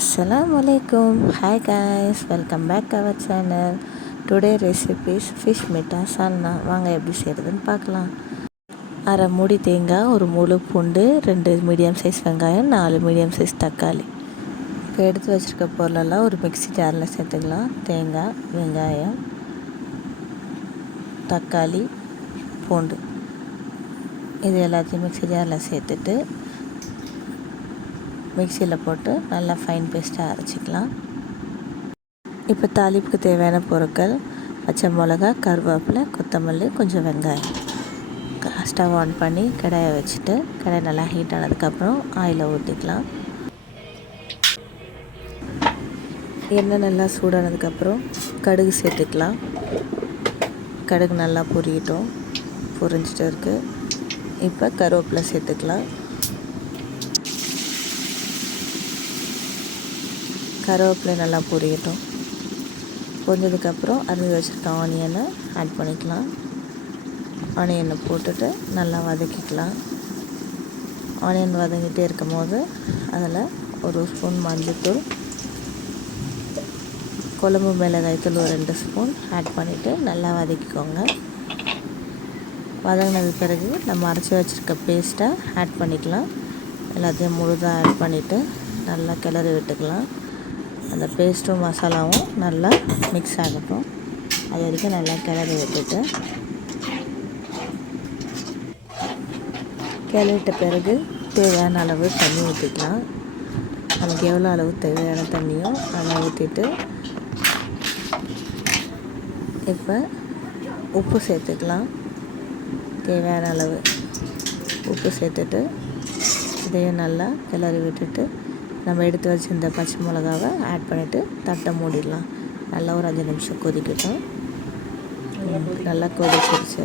அஸ்ஸலாமு அலைக்கும் hi guys welcome back our channel today recipes fish மிட்டா சால்னா வாங்க எப்படி செய்கிறதுன்னு பார்க்கலாம். அரை மூடி தேங்காய் ஒரு முழு பூண்டு ரெண்டு மீடியம் சைஸ் வெங்காயம் நாலு மீடியம் சைஸ் தக்காளி. இப்போ எடுத்து வச்சுருக்க பொருளெல்லாம் ஒரு மிக்ஸி ஜாரில் சேர்த்துக்கலாம். தேங்காய் வெங்காயம் தக்காளி பூண்டு. இது எல்லாத்தையும் மிக்ஸி ஜாரில் சேர்த்துட்டு மிக்சியில் போட்டு நல்லா ஃபைன் பேஸ்ட்டாக அரைச்சிக்கலாம். இப்போ தாளிப்புக்கு தேவையான பொருட்கள் பச்சை மிளகா கருவேப்பிலை கொத்தமல்லி கொஞ்சம் வெங்காயம். ஸ்டவ் ஆன் பண்ணி கடாயை வச்சுட்டு கடாய் நல்லா ஹீட் ஆனதுக்கப்புறம் ஆயிலை ஊற்றிக்கலாம் எண்ணெய் நல்லா சூடானதுக்கப்புறம் கடுகு சேர்த்துக்கலாம். கடுகு நல்லா பொரியட்டும். பொரிஞ்சிட்டு இருக்குது இப்போ கருவேப்பிலை சேர்த்துக்கலாம். கருவேப்பிலை நல்லா பொரியட்டும். பொரிஞ்சதுக்கப்புறம் அரிஞ்சு வச்சுருக்க ஆனியனை ஆட் பண்ணிக்கலாம். ஆனியனை போட்டுட்டு நல்லா வதக்கிக்கலாம். ஆனியன் வதங்கிட்டே இருக்கும் போது அதில் ஒரு ஸ்பூன் மஞ்சள்தூள் குழம்பு மிளகாய் தூள் ஒரு ரெண்டு ஸ்பூன் ஆட் பண்ணிவிட்டு நல்லா வதக்கிக்கோங்க. வதங்கினது பிறகு நம்ம அரைச்சி வச்சுருக்க பேஸ்ட்டை ஆட் பண்ணிக்கலாம். எல்லாத்தையும் முழுதாக ஆட் பண்ணிவிட்டு நல்லா கிளறி விட்டுக்கலாம். அந்த பேஸ்ட்டும் மசாலாவும் நல்லா மிக்ஸ் ஆகட்டும். அது வரைக்கும் நல்லா கிளறி விட்டுட்டு. கிளறிட்ட பிறகு தேவையான அளவு தண்ணி ஊற்றிக்கலாம் நமக்கு எவ்வளோ அளவு தேவையான தண்ணியோ அதை ஊற்றிட்டு இப்போ உப்பு சேர்த்துக்கலாம். தேவையான அளவு உப்பு சேர்த்துட்டு இதையும் நல்லா கிளறி விட்டுட்டு நம்ம எடுத்து வச்சுருந்த பச்சை மிளகாவை ஆட் பண்ணிவிட்டு தட்டை மூடிடலாம். நல்லா ஒரு அஞ்சு நிமிஷம் கொதிக்கட்டும். நல்லா கொதிச்சிருச்சு.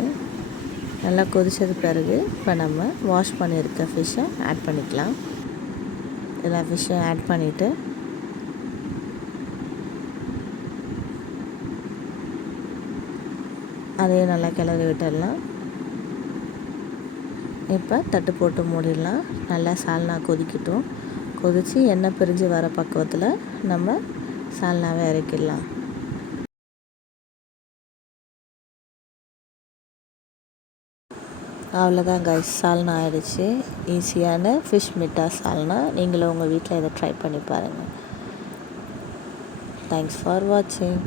நல்லா கொதித்தது பிறகு இப்போ நம்ம வாஷ் பண்ணியிருக்க ஃபிஷ்ஷை ஆட் பண்ணிக்கலாம். எல்லா ஃபிஷ்ஷையும் ஆட் பண்ணிவிட்டு அதையும் நல்லா கிளறி விட்டுடலாம். இப்போ தட்டு போட்டு மூடிடலாம். நல்லா சால்னா கொதிக்கட்டும். கொதித்து எண்ணெய் பிரிஞ்சு வர பக்குவத்தில் நம்ம சால்னாவை இறக்கிடலாம். அவ்வளோதான் கைஸ் சால்னா ஆயிடுச்சு. ஈஸியான ஃபிஷ் மிட்டா சால்னா. நீங்களும் உங்கள் வீட்டில் இதை ட்ரை பண்ணி பாருங்கள் தேங்க்ஸ் ஃபார் வாட்சிங்